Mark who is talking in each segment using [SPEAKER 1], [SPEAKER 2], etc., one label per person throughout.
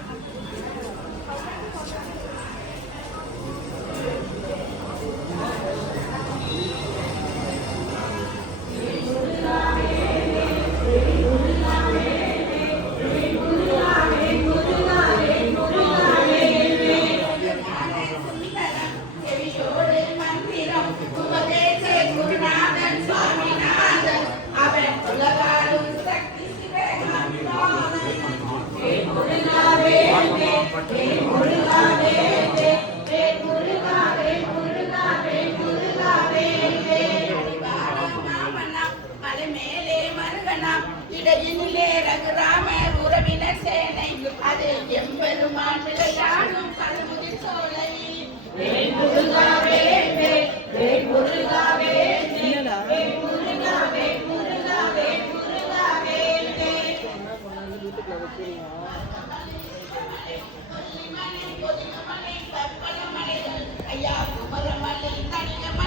[SPEAKER 1] ありがとうございます。கொல்லிமலை, கற்பகமலைகள், ஐயா குமரமலை, தனியமலை,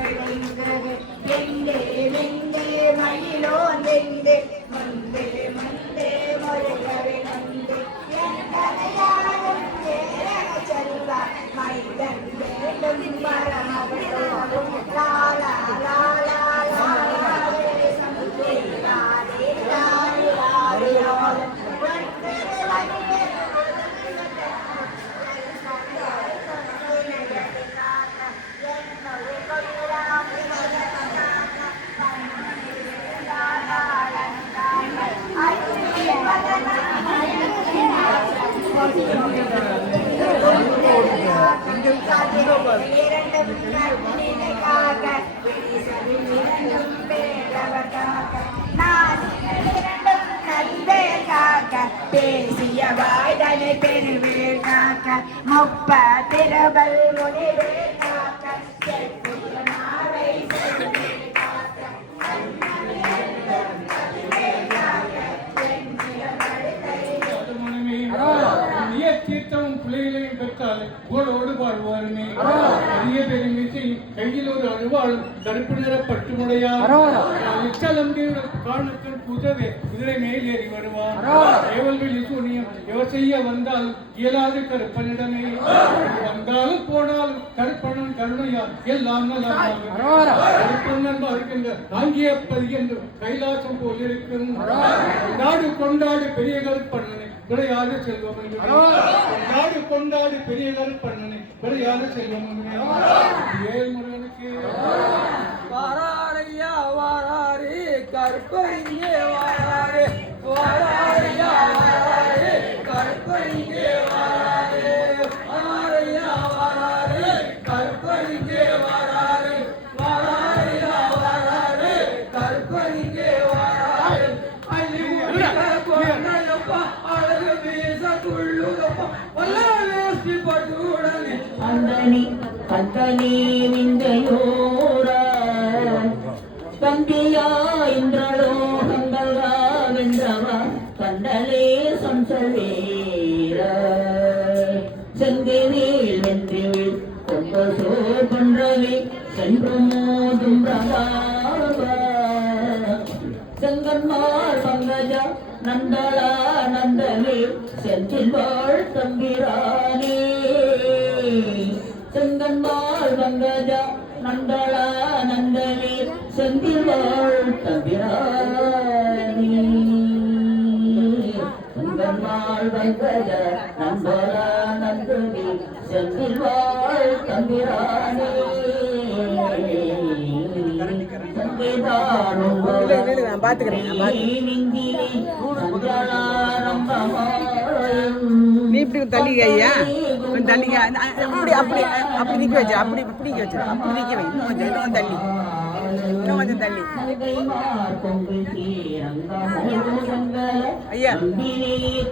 [SPEAKER 1] ಕಿಲೋ ಅಂದೆಂದೆ ಮಂದೆ ಮಂದೆ ಮೊರೆಗವೆ ಮಂದೆ ಎಂದನೆಯಾದಂತೆ ಚಲುವ ಮೈದಂದೆ ಮರ ಮಗಳು முப்ப திருபல் முனிவேல் காக்க. செப்பிய நாவை செல்வேல் காக்க.
[SPEAKER 2] தீர்த்தமும் பிள்ளைகளையும் பெற்றால் ஓடோடு வாழ்வாருமே. பெரிய பெருமை கையில் ஒரு அழுவாளும் கருப்பு நிற பட்டுமுடையார் இச்சலம்பியுடன் காரணத்தில் புதவே குதிரை மேல் ஏறி சூனியம் எவர் செய்ய வந்தால் இயலாது கருப்பனிடமே. வந்தாலும் போனாலும் கருப்பணன் கருணையா எல்லாம் கருப்பண்ணன் இருக்கின்ற ஆங்கியப்பதி என்று கைலாசம் போல் இருக்கும் கொண்டாடு கொண்டாடு பெரிய கருப்பண்ணனை விளையாடு செல்வம் கொண்டாடு கொண்டாடு பெரிய கருப்பண்ணனை விளையாடு செல்வம் என்று
[SPEAKER 3] கந்தனி கந்தனி விந்தையோர கங்கியா இன்றலோகங்களா வென்றவா? கண்டலே சம்சவேர? செங்கினில் வென்றிவிழ்
[SPEAKER 4] கொம்ப சோர் பன்றவி சென்று மோதும் பிரபாவ செங்கன்மார் பங்கஜா நந்தலா நந்தவே செந்தில் வாழ் தம்பிரானே? செங்கன்மார் வந்ததா? நந்தளா நந்தனே செந்தில் வாழ் தம்பிரானே. செங்கன்மாள் வெங்கட நந்தோரா நந்தனி செந்தில் வாழ் தம்பிரானே.
[SPEAKER 3] நான்
[SPEAKER 4] பார்த்துக்கிறேன்
[SPEAKER 3] நீ இப்படி தள்ளிக்க ஐயா. கொஞ்சம் தள்ளிக்க அப்படி அப்படி அப்படி நிக்க வச்சு அப்படி இப்படி நிக்க வச்சு அப்படி நிக்க வை. இன்னும் கொஞ்சம் இன்னும் தள்ளி. இன்னும் கொஞ்சம் தள்ளி. ஐயா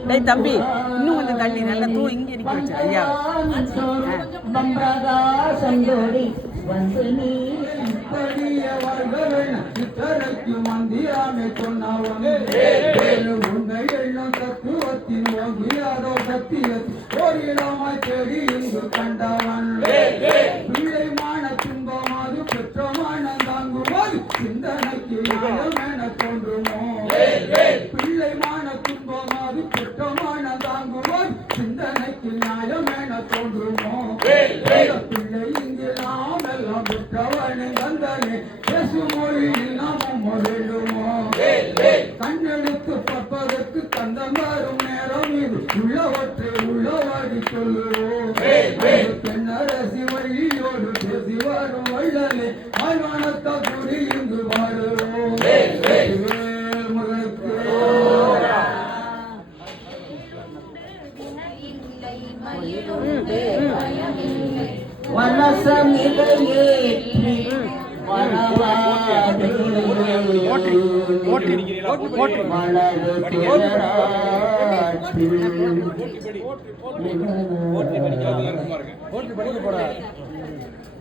[SPEAKER 3] டேய் தம்பி இன்னும் கொஞ்சம் தள்ளி. நல்லா தூ இங்கே நிக்க வச்சு ஐயா.
[SPEAKER 4] சந்தோடி வந்து நீ
[SPEAKER 3] படியவர்கள் இத்தனைக்கு மந்திராமே எண்ணம் தத்துவத்தின் ஓகியாரோ சத்தியத்தில் தேடி இங்கு கண்டவன்.
[SPEAKER 4] வனசமிதையேற்றி வரவாது மலரு துயராற்றி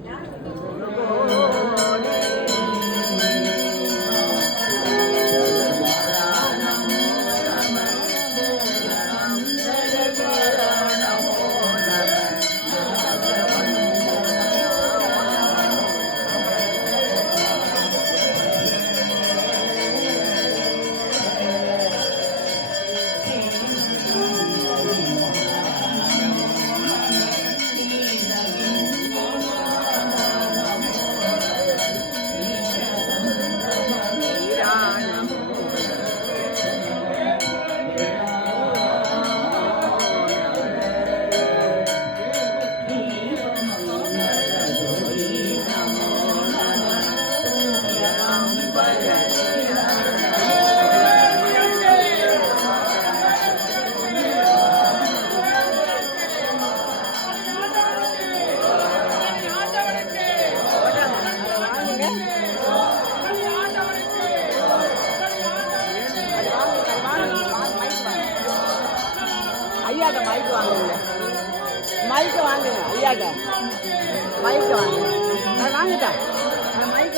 [SPEAKER 3] ஐயாட்ட ஐயாட்ட மைக்கு வாங்க. அது வாங்குதா மைக்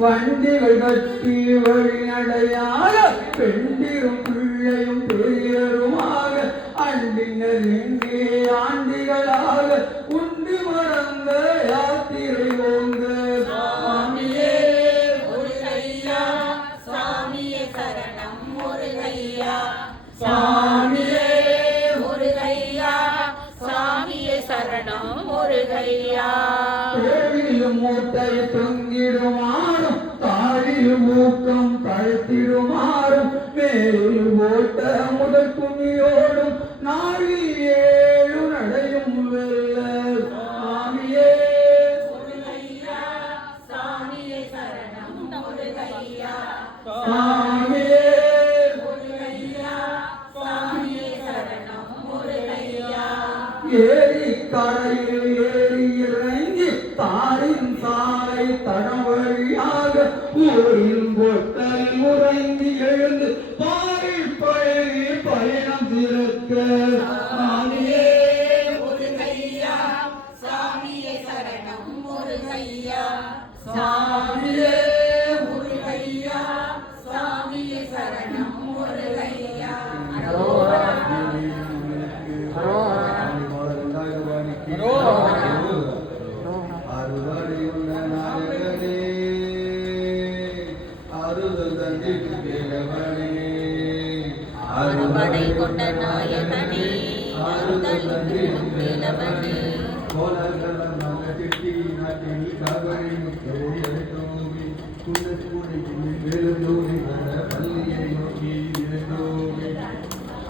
[SPEAKER 1] வண்டிகள் கட்டி
[SPEAKER 2] வழிநடையாக பெண்டிரும் பிள்ளையும் பெரியருமாக அண்டினர் எங்கே ஆண்டிகளாக உண்டி மறந்த யாத்திரை போங்க சாமியே
[SPEAKER 3] முருகையா சாமியே சரணம் முருகையா.
[SPEAKER 2] சாமியே
[SPEAKER 3] முருகையா சாமியே சரணம் முருகையா.
[SPEAKER 2] மூட்டை தொங்கிடுமாறும் தாயில் ஊக்கம் கழுத்திடுமாறும் மேலில் ஓட்ட முதல் குமியோடும் நாளில் ஏழு நடையும் வெல்ல. சாமியே.
[SPEAKER 3] சாமியே. சரணம் முருகையா
[SPEAKER 2] கரையில்
[SPEAKER 3] ഈ ഒരു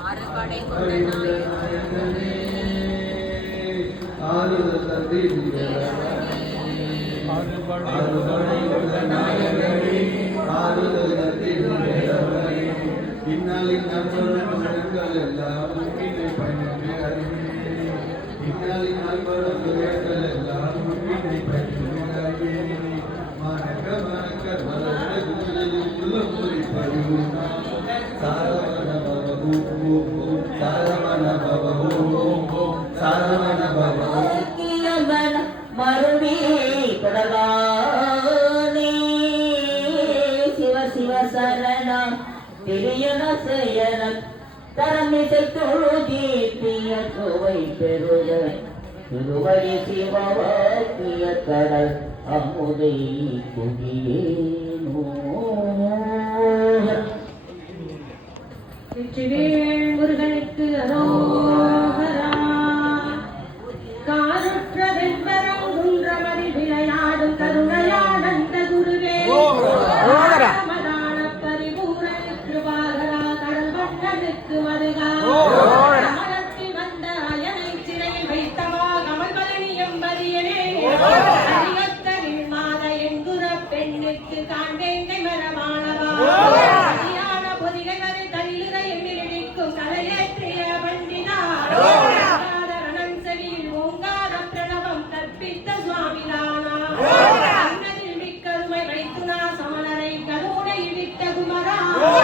[SPEAKER 3] அறுபடை கொண்ட நாயகனே.
[SPEAKER 2] ஆறுதல் தந்தை இந்நாளின்
[SPEAKER 4] திருவடி சிவவாக்கிய கடல் அமுதை குடியேனோ
[SPEAKER 3] முருகனுக்கு அரோகரா காருற்ற வெண்பரம் குன்றமதி விளையாடும் கருணையானந்த குருவே
[SPEAKER 5] அரோகரா.
[SPEAKER 3] ராமதான பரிபூரனுக்கு பாகரா கடல் வண்ணனுக்கு மருகா ಮರ